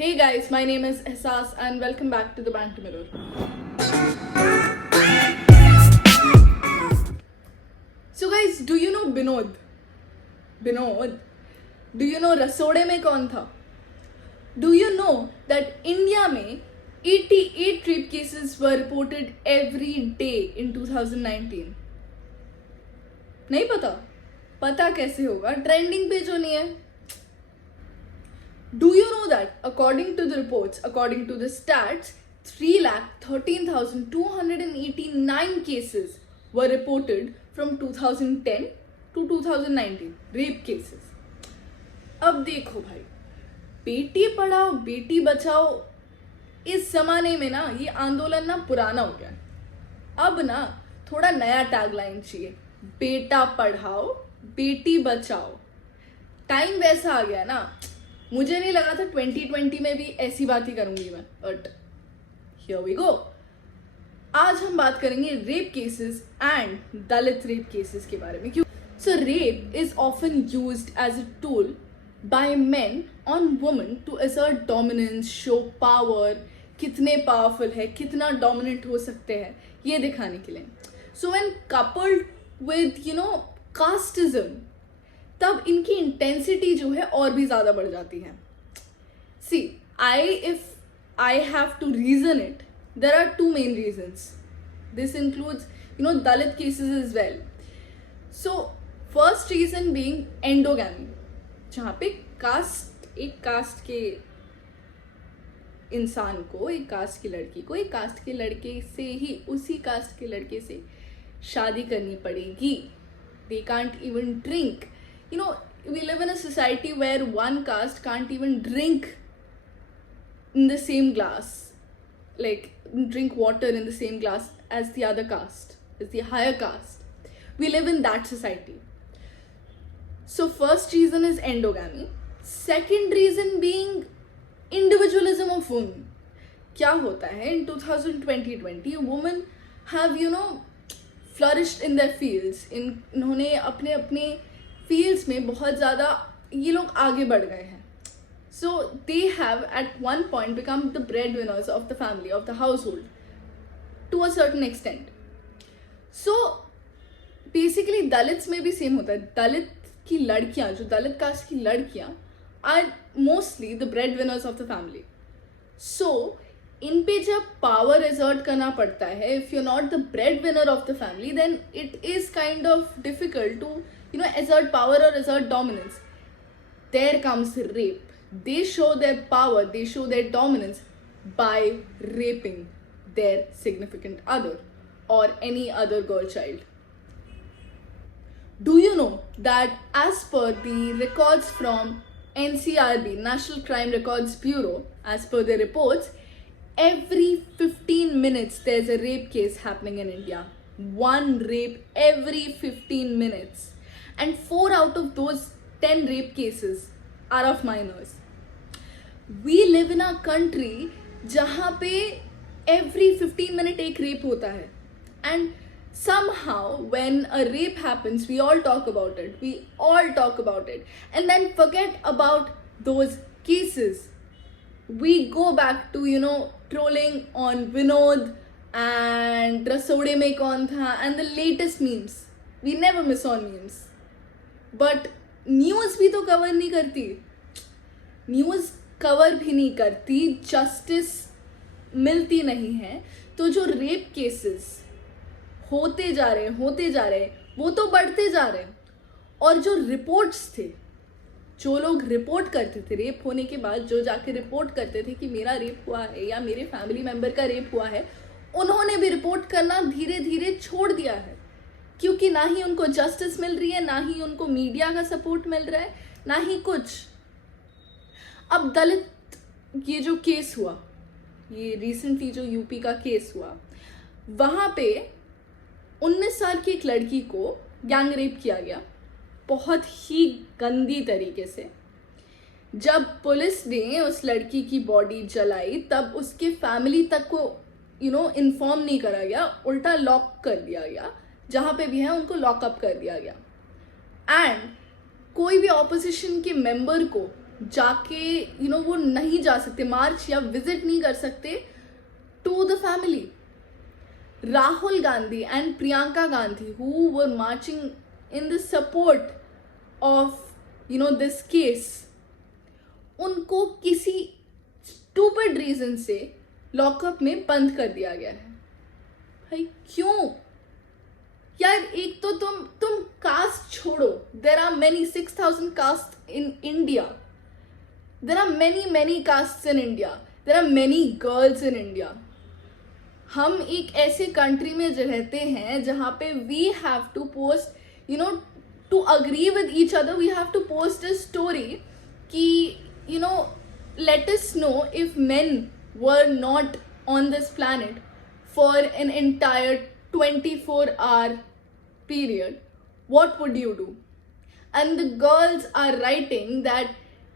Hey guys, my name is Ehsas and welcome back to the Banter Mirror. So guys, do you know Binod? Binod? Do you know रसोड़े में कौन था? Do you know that India में 88 rape cases were reported every day in 2019? नहीं पता? पता कैसे होगा? Trending page होनी है. Do you know that according to the reports, according to the stats, 3,13,289 cases were reported from 2010 to 2019 rape cases. अब देखो भाई, बेटी पढ़ाओ बेटी बचाओ इस जमाने में ना ये आंदोलन ना पुराना हो गया. अब ना थोड़ा नया टैगलाइन चाहिए, बेटा पढ़ाओ बेटी बचाओ. टाइम वैसा आ गया ना, मुझे नहीं लगा था 2020 में भी ऐसी बात ही करूंगी मैं, बट हियर वी गो. आज हम बात करेंगे rape cases and Dalit rape cases के बारे में. क्यों? So rape is often used as a tool by men on women to assert dominance, show power, कितने पावरफुल है, कितना डोमिनेंट हो सकते हैं, ये दिखाने के लिए. So when coupled with casteism, तब इनकी इंटेंसिटी जो है और भी ज्यादा बढ़ जाती है. See if I have to reason it, there are two main reasons. This includes Dalit cases as well. So first reason being endogamy, जहाँ पे एक कास्ट के इंसान को, एक कास्ट की लड़की को एक कास्ट के लड़के से ही, उसी कास्ट के लड़के से शादी करनी पड़ेगी. They can't even drink. We live in a society where one caste can't even drink in the same glass, like drink water in the same glass as the other caste, as the higher caste. We live in that society. So first reason is endogamy. Second reason being individualism of women. क्या होता है in 2020 women have flourished in their fields. इन्होंने अपने अपने fields में बहुत ज़्यादा ये लोग आगे बढ़ गए हैं. So they have at one point become the breadwinners of the family, of the household to a certain extent. So basically Dalits में भी सेम होता है. दलित की लड़कियां, जो दलित कास्ट की लड़कियां, are mostly the breadwinners of the family. So इन पे जब पावर एजर्ट करना पड़ता है, if you not the breadwinner of the family, then it is kind of difficult to assert power or assert dominance. There comes rape. They show their power, they show their dominance by raping their significant other or any other girl child. Do you know that as per the records from NCRB, National Crime Records Bureau, as per their reports, every 15 minutes there's a rape case happening in India. One rape every 15 minutes. And 4 out of those 10 rape cases are of minors. We live in a country जहाँ पे every 15 minutes एक rape होता है. And somehow when a rape happens, we all talk about it. We all talk about it. And then forget about those cases. We go back to, trolling on Vinod and रसोड़े में कौन था and the latest memes. We never miss on memes. But news भी तो cover नहीं करती. News cover भी नहीं करती, जस्टिस मिलती नहीं है. तो जो रेप केसेस होते जा रहे वो तो बढ़ते जा रहे हैं. और जो रिपोर्ट्स थे, जो लोग रिपोर्ट करते थे रेप होने के बाद, जो जाके रिपोर्ट करते थे कि मेरा रेप हुआ है या मेरे फैमिली मेम्बर का रेप हुआ है, उन्होंने भी रिपोर्ट करना धीरे धीरे छोड़ दिया है. क्योंकि ना ही उनको जस्टिस मिल रही है, ना ही उनको मीडिया का सपोर्ट मिल रहा है, ना ही कुछ. अब दलित ये जो केस हुआ, ये रिसेंटली जो यूपी का केस हुआ, वहाँ पे 19 साल की एक लड़की को गैंग रेप किया गया बहुत ही गंदी तरीके से. जब पुलिस ने उस लड़की की बॉडी जलाई, तब उसके फैमिली तक को इन्फॉर्म नहीं करा गया, उल्टा लॉक कर दिया गया. जहाँ पे भी है उनको लॉकअप कर दिया गया. एंड कोई भी ऑपोजिशन के मेंबर को जाके वो नहीं जा सकते, मार्च या विजिट नहीं कर सकते to the family. Rahul Gandhi and Priyanka Gandhi, who were marching in the support of this case, उनको किसी stupid reason से लॉकअप में बंद कर दिया गया है. भाई क्यों यार? एक तो तुम कास्ट छोड़ो. There are many 6,000 castes in India. There are many castes in India. There are many girls in India. हम एक ऐसे कंट्री में रहते हैं जहाँ पे we have to post to agree with each other, we have to post a story कि let us know if men were not on this planet for an entire 24-hour period, what would you do? And the girls are writing that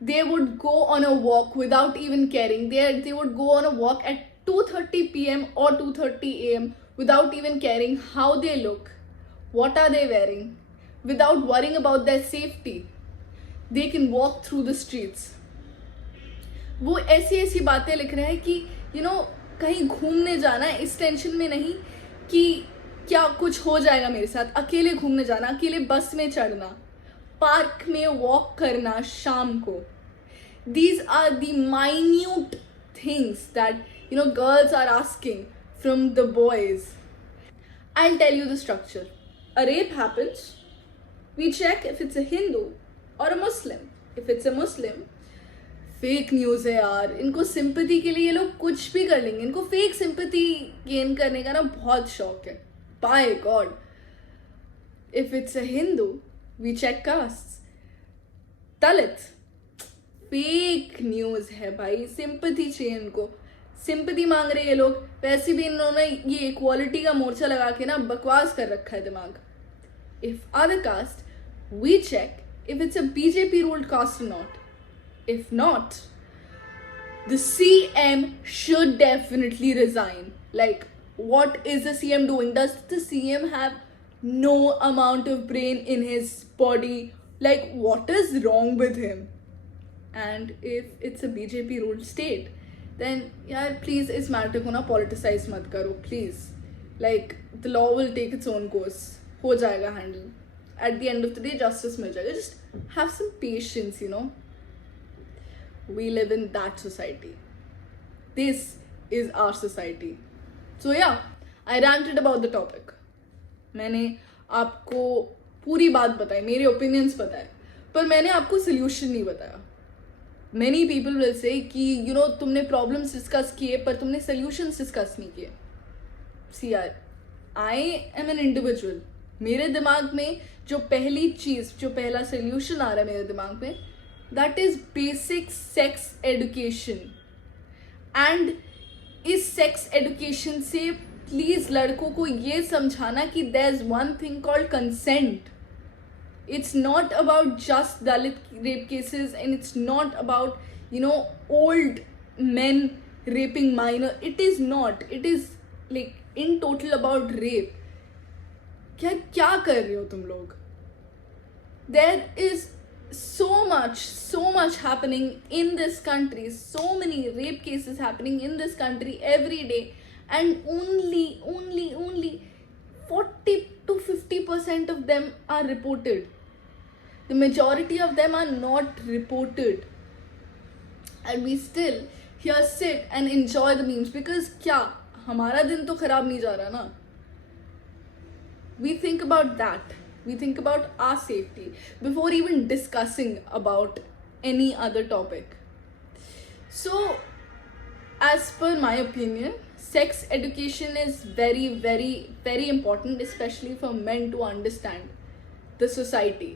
they would go on a walk without even caring. They would go on a walk at 2:30 p.m. or 2:30 a.m. without even caring how they look, what are they wearing, without worrying about their safety. They can walk through the streets. वो ऐसी बातें लिख रहे हैं कि कहीं घूमने जाना है, इस टेंशन में नहीं कि क्या कुछ हो जाएगा मेरे साथ. अकेले घूमने जाना, अकेले बस में चढ़ना, पार्क में वॉक करना शाम को. These are the minute things that girls are asking from the boys. I'll tell you the structure. A rape happens. We check if it's a Hindu or a Muslim. If it's a Muslim, fake news है यार. इनको sympathy के लिए ये लोग कुछ भी कर लेंगे. इनको फेक सिंपैथी गेन करने का बहुत शौक है. By god. If it's a Hindu, we check caste. Dalit, fake news है भाई. सिंपैथी चाहिए इनको, सिंपैथी मांग रहे ये लोग. वैसे भी इन्होंने ये इक्वालिटी का मोर्चा लगा के बकवास कर रखा है दिमाग. If other caste, we check if it's a BJP ruled caste or not. If not, the CM should definitely resign. Like, what is the CM doing? Does the CM have no amount of brain in his body? Like, what is wrong with him? And if it's a BJP ruled state, then yeah, please इस matter को politicize मत करो, please. Like, the law will take its own course. हो जाएगा handle. At the end of the day, justice मिल जाएगा. Just have some patience, We live in that society. This is our society. So yeah, I ranted about the topic. मैंने आपको पूरी बात बताई, मेरे opinions बताए, पर मैंने आपको सोल्यूशन नहीं बताया. Many people will say कि तुमने प्रॉब्लम्स डिस्कस किए पर तुमने सोल्यूशंस डिस्कस नहीं किए. See यार, I am an individual. मेरे दिमाग में जो पहली चीज़, जो पहला सोल्यूशन आ रहा है मेरे दिमाग में, that is basic sex education. And इस sex education से प्लीज़ लड़कों को ये समझाना कि there's one thing called consent. It's not about just Dalit rape cases, and it's not about old men raping minor. It is not. It is like in total about rape. क्या कर रहे हो तुम लोग? There is so much happening in this country, so many rape cases happening in this country every day, and only 40 to 50% of them are reported. The majority of them are not reported, and we still here sit and enjoy the memes because क्या हमारा दिन तो खराब नहीं जा रहा ना. We think about that. We think about our safety before even discussing about any other topic. So, as per my opinion, sex education is very important, especially for men to understand the society.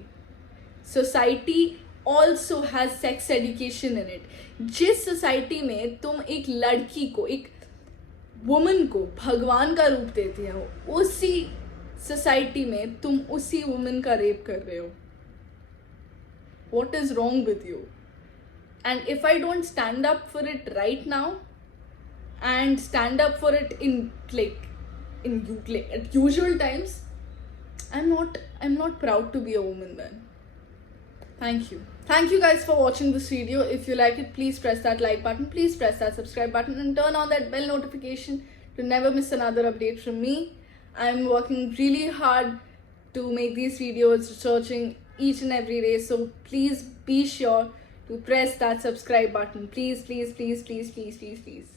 Society also has sex education in it. जिस society में तुम एक लड़की को, एक woman को भगवान का रूप देते हो, उसी सोसाइटी में तुम उसी वुमेन का रेप कर रहे हो. What is wrong with you? And if I don't stand up for it right now and stand up for it at usual times, I'm not proud to be a woman then. Thank you. Thank you guys for watching this video. If you like it, please press that like button, please press that subscribe button, and turn on that bell notification to never miss another update from me. I'm working really hard to make these videos, researching each and every day, so please be sure to press that subscribe button. Please, please, please, please, please, please, please.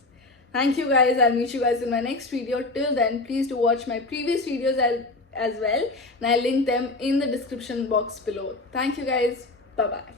Thank you guys. I'll meet you guys in my next video. Till then, please do watch my previous videos as well, and I'll link them in the description box below. Thank you guys. Bye bye.